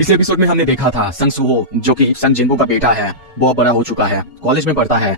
पिछले एपिसोड में हमने देखा था संग सुहो जो कि संग जिनको का बेटा है, वो अब बड़ा हो चुका है, कॉलेज में पढ़ता है,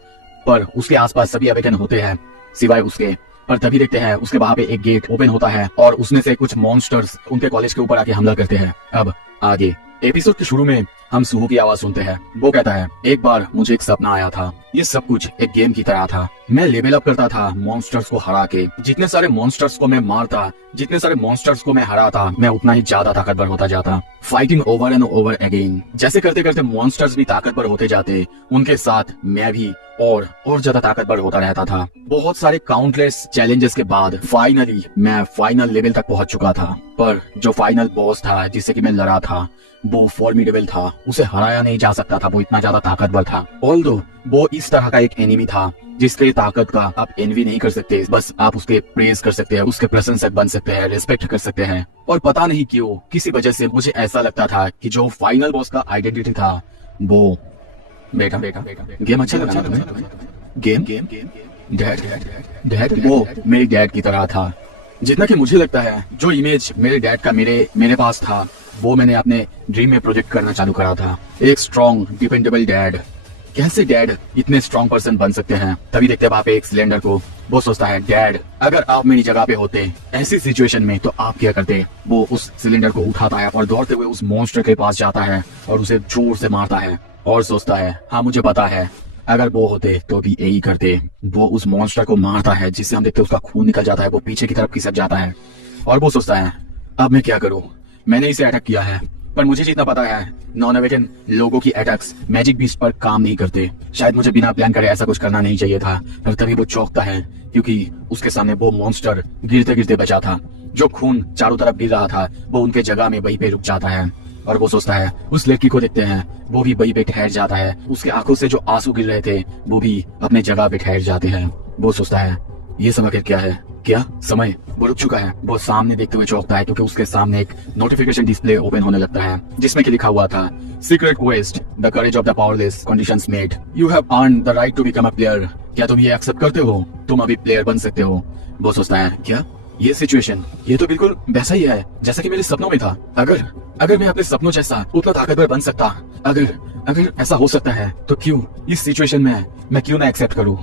पर उसके आसपास सभी अवेकन होते हैं सिवाय उसके। पर तभी देखते हैं उसके वहां पे एक गेट ओपन होता है और उसमें से कुछ मॉन्स्टर्स उनके कॉलेज के ऊपर आके हमला करते हैं। अब आगे एपिसोड के शुरू में हम सुहो की आवाज सुनते हैं। वो कहता है, एक बार मुझे एक सपना आया था, ये सब कुछ एक गेम की तरह था। मैं लेवल अप करता था मॉन्स्टर्स को हरा के। जितने सारे मॉन्स्टर्स को मैं मारता, जितने सारे मॉन्स्टर्स को मैं हराता, मैं उतना ही ज्यादा ताकतवर होता जाता। Fighting over and over again. जैसे करते करते मॉन्स्टर्स भी ताकतवर होते जाते, उनके साथ मैं भी और ज्यादा ताकतवर होता रहता था। बहुत सारे काउंटलेस चैलेंजेस के बाद फाइनली मैं फाइनल लेवल तक पहुंच चुका था। पर जो फाइनल बॉस था जिससे कि मैं लड़ा था, वो फॉर्मिडेबल था, उसे हराया नहीं जा सकता था, वो इतना ज्यादा ताकतवर था। ऑल्दो वो इस तरह का एक एनिमी था जिसके ताकत का आप एनवी नहीं कर सकते, बस आप उसके प्रेज कर सकते हैं, उसके प्रशंसक बन सकते हैं, रिस्पेक्ट कर सकते हैं। और पता नहीं क्यों किसी वजह से मुझे ऐसा लगता था कि जो फाइनल बॉस का आइडेंटिटी था वो बेटा गेम अच्छा लगा तुम्हें? गेम डैड वो मेरे डैड की तरह था। जितना कि मुझे लगता है जो इमेज मेरे डैड का मेरे पास था, वो मैंने अपने ड्रीम में प्रोजेक्ट करना चालू करा था। एक स्ट्रॉन्ग डिपेंडेबल डैड। कैसे डैड इतने स्ट्रॉन्ग पर्सन बन सकते हैं? तभी देखते हैं वहां पे एक सिलेंडर को। वो सोचता है, डैड अगर आप मेरी जगह पे होते ऐसी सिचुएशन में तो आप क्या करते? वो उस सिलेंडर को उठाता है और दौड़ते हुए उस मॉन्स्टर के पास जाता है और उसे जोर से मारता है और सोचता है, हाँ मुझे पता है अगर वो होते तो भी यही करते। वो उस मॉन्स्टर को मारता है जिससे हम देखते हैं उसका खून निकल जाता है, वो पीछे की तरफ खिसक जाता है और वो सोचता है, अब मैं क्या करूं? मैंने इसे अटैक किया है, पर मुझे जितना पता है नॉन अवेकन लोगों की अटैक्स मैजिक बीस्ट पर काम नहीं करते। शायद मुझे बिना प्लान करे ऐसा कुछ करना नहीं चाहिए था। पर तभी वो चौंकता है क्योंकि उसके सामने वो मॉन्स्टर गिरते गिरते बचा था। जो खून चारों तरफ गिर रहा था वो उनके जगह में वहीं पे रुक जाता है और वो सोचता है, उस लड़की को देखते हैं, वो भी वहीं पे ठहर जाता है। उसके आंखों से जो आंसू गिर रहे थे वो भी अपने जगह पे ठहर जाते हैं। वो सोचता है, ये सब आखिर क्या है? क्या समय वो रुक चुका है? वो सामने देखते हुए चौंकता है क्योंकि उसके सामने एक नोटिफिकेशन डिस्प्ले ओपन होने लगता है जिसमें कि लिखा हुआ था, secret quest, the courage of the powerless, conditions made, you have earned the right to become a player. क्या तुम ये एक्सेप्ट करते हो? तुम अभी प्लेयर बन सकते हो। वो सोचता है, क्या ये सिचुएशन, ये तो बिल्कुल वैसा ही है जैसा कि मेरे सपनों में था। अगर मैं अपने सपनों जैसा उतना ताकतवर बन सकता, अगर ऐसा हो सकता है तो क्यों इस सिचुएशन में मैं क्यों ना एक्सेप्ट करूं?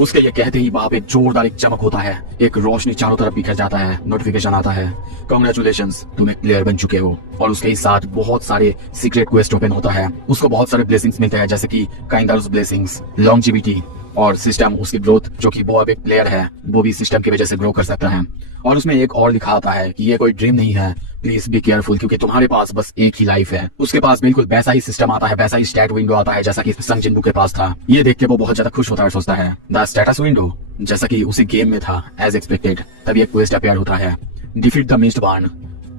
उसके ये कहते ही वहां पे जोरदार एक चमक होता है, एक रोशनी चारों तरफ बिखर जाता है, नोटिफिकेशन आता है, कांग्रेचुलेशंस तुम एक प्लेयर बन चुके हो। और उसके ही साथ बहुत सारे सीक्रेट क्वेस्ट ओपन होता है। उसको बहुत सारे ब्लेसिंग्स मिलते हैं जैसे कि काइंडर्स ब्लेसिंग्स, लॉन्जिविटी और सिस्टम, उसकी ग्रोथ, जो कि वो अब एक प्लेयर है वो भी सिस्टम की वजह से ग्रो कर सकता है। और उसमें एक और लिखा आता है कि ये कोई ड्रीम नहीं है, प्लीज बी केयरफुल, क्योंकि तुम्हारे पास बस एक ही लाइफ है। उसके पास बिल्कुल वैसा ही सिस्टम आता है, वैसा ही स्टैट विंडो आता है जैसा कि संग जिनको के पास था। ये देख के वो बहुत ज्यादा खुश होता है और सोचता है, द स्टेटस विंडो, जैसा कि उसी गेम में था एज एक्सपेक्टेड। तभी एक क्वेस्ट अपेयर होता है, डिफीट द मिस्ट बार्न,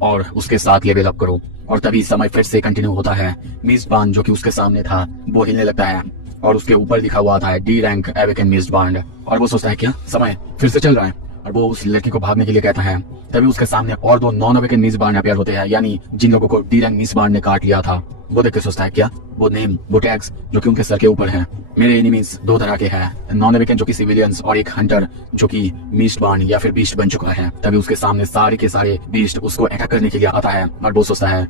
और उसके साथ लेवल अप करो। और तभी समय फिर से कंटिन्यू होता है। मिस्ट बार्न जो कि उसके सामने था वो हिलने लगता है और उसके ऊपर लिखा हुआ था डी रैंक एवेकन मिस्ट बार्न। और वो सोचता है, क्या समय फिर से चल रहा है? और वो उस लड़की को भागने के लिए कहता है। तभी उसके सामने और दो नॉन अवेकन मिस बार्न अपेयर होते हैं, यानी जिन लोगों को डी रैंक मिस बार्न ने काट लिया था। वो देख के सोचता है, क्या वो नेम, वो टैग्स जो कि उनके सर के ऊपर है? मेरे एनिमीज दो तरह के हैं, नॉन अवेकन जो कि सिविलियंस और एक हंटर जो कि मिस्ट बार्न या फिर बीस्ट बन चुका है। तभी उसके सामने सारे के सारे बीस्ट उसको अटैक करने के लिए आता है और वो सोचता है,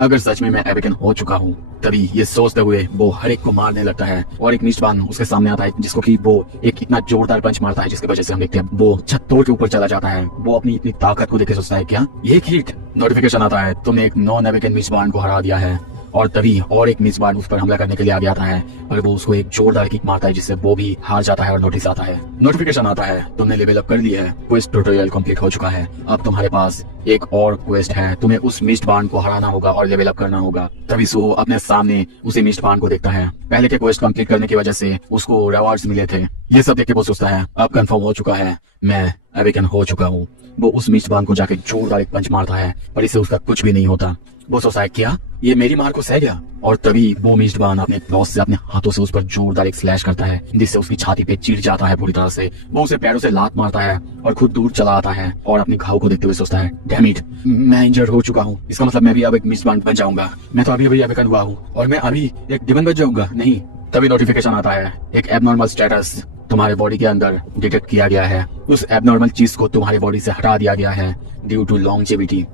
अगर सच में मैं अवेकन हो चुका हूँ। तभी ये सोचते हुए वो हर एक को मारने लगता है और एक मिस्ट बार्न उसके सामने आता है जिसको कि वो एक इतना जोरदार पंच मारता है जिसकी वजह से हम देखते हैं वो छत तोड़ के ऊपर चला जाता है। वो अपनी इतनी ताकत को देख के सोचता है, क्या ये एक हिट? नोटिफिकेशन आता है, तुमने एक नॉन अवेकन मिस्ट बार्न को हरा दिया है। और तभी और एक मिस बार्न उस पर हमला करने के लिए आ जाता है और वो उसको एक जोरदार किक मारता है जिससे वो भी हार जाता है। और नोटिस आता है, नोटिफिकेशन आता है, तुमने लेवल अप कर लिया है, क्वेस्ट ट्यूटोरियल कंप्लीट हो चुका है। अब तुम्हारे पास एक और क्वेस्ट है, तुम्हें उस मिस्ट बार्न को हराना होगा और लेवल अप करना होगा। तभी सुहो अपने सामने उसी मिस्ट बार्न को देखता है। पहले के क्वेस्ट कंप्लीट करने की वजह से उसको रिवॉर्ड्स मिले थे। ये सब देख के वो सोचता है, अब कंफर्म हो चुका है, मैं अवेकन हो चुका हूँ। वो उस मिस्ट बार्न को जाके जोरदार एक पंच मारता है पर इससे उसका कुछ भी नहीं होता। वो सोचता है, क्या ये मेरी मार को सह गया? और तभी वो मिस्ट बार्न अपने क्लॉस से अपने हाथों से उस पर जोरदार एक स्लैश करता है जिससे उसकी छाती पे चीर जाता है पूरी तरह से। वो उसे पैरों से लात मारता है और खुद दूर चला आता है और अपने घाव को देखते हुए सोचता है, डैम इट, मैं इंजर्ड हो चुका हूँ, इसका मतलब मैं भी अब एक मिस्ट बार्न बन जाऊंगा। मैं तो अभी अवेकन हुआ हूँ और मैं अभी एक डिमन बन जाऊंगा। नहीं। तभी नोटिफिकेशन आता है, एक एबनॉर्मल स्टेटस तुम्हारे बॉडी के अंदर डिटेक्ट किया गया है। उस एबनॉर्मल चीज को तुम्हारी बॉडी से हटा दिया गया है ड्यू टू लॉन्जेविटी।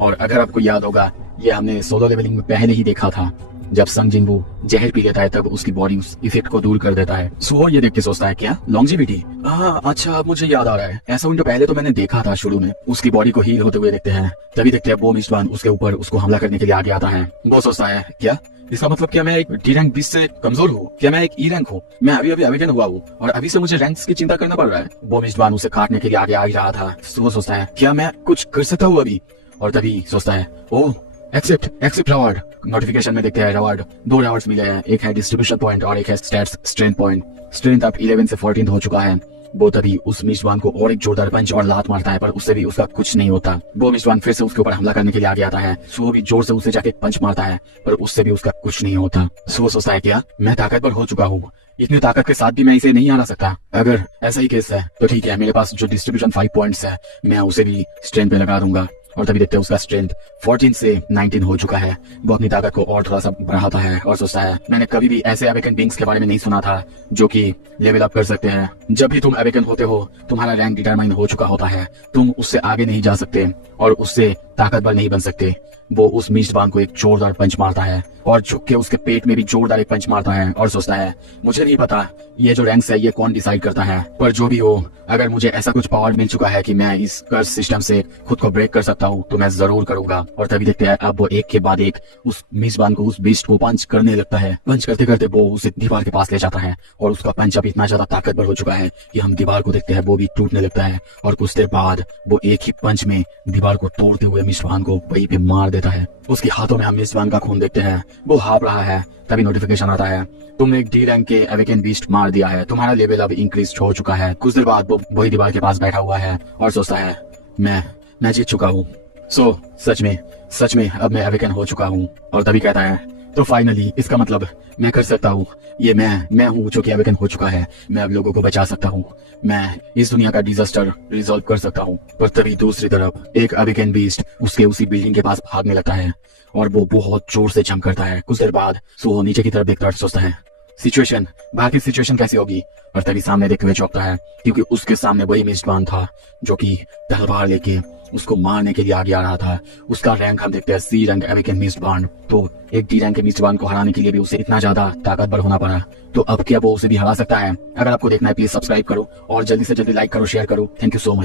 और अगर आपको याद होगा ये हमने सोलो लेवलिंग में पहले ही देखा था। जब संग जिनवू जहर पी लेता है तब उसकी बॉडी उस इफेक्ट को दूर कर देता है। सुहो ये देख के सोचता है क्या लॉन्जिविटी? अच्छा अब मुझे याद आ रहा है, ऐसा विंडो पहले तो मैंने देखा था शुरू में। उसकी बॉडी को हील होते हुए देखते हैं, तभी देखते हैं वो मिस्टवान उसके ऊपर उसको हमला करने के लिए आगे आता है। वो सोचता है क्या इसका मतलब क्या मैं एक डी रैंक 20 से कमजोर हूँ? क्या मैं एक ई रैंक हूँ? मैं अभी अभी अवेकन हुआ हूँ और अभी से मुझे रैंक्स की चिंता करना पड़ रहा है। वो मिस्टवान उसे काटने के लिए आगे आ ही रहा था। वो सोचता है क्या मैं कुछ कर सकता हूँ अभी? और तभी सोचता है ओह एक्सेप्ट रवार्ड। नोटिफिकेशन में देखते हैं रवार्ड, 2 रवार्ड्स मिले हैं, एक है डिस्ट्रीब्यूशन पॉइंट और एक है स्टैट्स स्ट्रेंथ पॉइंट। स्ट्रेंथ अब 11 से 14 हो चुका है। वो तभी उस मिस्टवान को और एक जोरदार पंच और लात मारता है, पर उससे भी उसका कुछ नहीं होता। वो मिस्टवान फिर से उसके ऊपर हमला करने के लिए आगे आता है। सो भी जोर से उसे जाके पंच मारता है, पर उससे भी उसका कुछ नहीं होता। सो सोचता है क्या मैं ताकतवर हो चुका हूँ, इतनी ताकत के साथ भी मैं इसे नहीं हरा सकता। अगर ऐसा ही केस है तो ठीक है, मेरे पास जो डिस्ट्रीब्यूशन 5 पॉइंट्स है मैं उसे भी स्ट्रेंथ पे लगा दूंगा। और तभी देखते हैं उसका स्ट्रेंथ 14 से 19 हो चुका है। वो अपनी ताकत को और थोड़ा सा बढ़ाता है और सोचता है मैंने कभी भी ऐसे अवेकन बीइंग्स के बारे में नहीं सुना था जो कि लेवल अप कर सकते हैं। जब भी तुम अवेकन होते हो तुम्हारा रैंक डिटरमाइन हो चुका होता है, तुम उससे आगे नहीं जा सकते और उससे ताकतवर नहीं बन सकते। वो उस मिस्टवान को एक जोरदार पंच मारता है और झुक के उसके पेट में भी जोरदार एक पंच मारता है और सोचता है मुझे नहीं पता ये जो रैंक्स है ये कौन डिसाइड करता है, पर जो भी हो अगर मुझे ऐसा कुछ पावर मिल चुका है कि मैं इस कर्स सिस्टम से खुद को ब्रेक कर सकता हूँ तो मैं जरूर करूंगा। और तभी देखते हैं अब वो एक के बाद एक उस मिस्टवान को उस बीस्ट को पंच करने लगता है। पंच करते करते वो उसे दीवार के पास ले जाता है और उसका पंच अब इतना ज्यादा ताकतवर हो चुका है कि हम दीवार को देखते हैं वो भी टूटने लगता है। और कुछ देर बाद वो एक ही पंच में दीवार को तोड़ते हुए मिस्टवान को वहीं पे मार देता है। उसके हाथों में हम मिस्टवान का खून देखते हैं, वो हाँफ रहा है। तभी नोटिफिकेशन आता है तुमने एक डी रैंक के अवेकन बीस्ट मार दिया है, तुम्हारा लेवल अब इंक्रीज हो चुका है। कुछ देर बाद वो वही दीवार के पास बैठा हुआ है और सोचता है मैं जीत चुका हूँ। सच में अब मैं अवेकन हो चुका हूँ। और तभी कहता है तो फाइनली इसका मतलब मैं कर सकता हूँ, ये मैं हूँ जो कि अवेकन हो चुका है। मैं अब लोगों को बचा सकता हूँ, मैं इस दुनिया का डिजास्टर रिजॉल्व कर सकता हूँ। पर तभी दूसरी तरफ एक अवेकन बीस्ट उसके उसी बिल्डिंग के पास भागने लगता है और वो बहुत जोर से जंप करता है। कुछ देर बाद सुहो नीचे की तरफ देखता है, सोचता है सिचुएशन बाहर की सिचुएशन कैसी होगी? और तभी सामने देखते हुए चौंकता है क्योंकि उसके सामने वही मिस्टवान था जो कि तलवार लेके उसको मारने के लिए आगे आ रहा था। उसका रैंक हम देखते हैं सी रैंक अवेकन मिस्टवान। तो एक डी रैंक के मिस्टवान को हराने के लिए भी उसे इतना ज्यादा ताकतवर होना पड़ा। तो अब क्या वो उसे भी हरा सकता है? अगर आपको देखना है प्लीज सब्सक्राइब करो और जल्दी से जल्दी लाइक करो, शेयर करो। Thank you so much.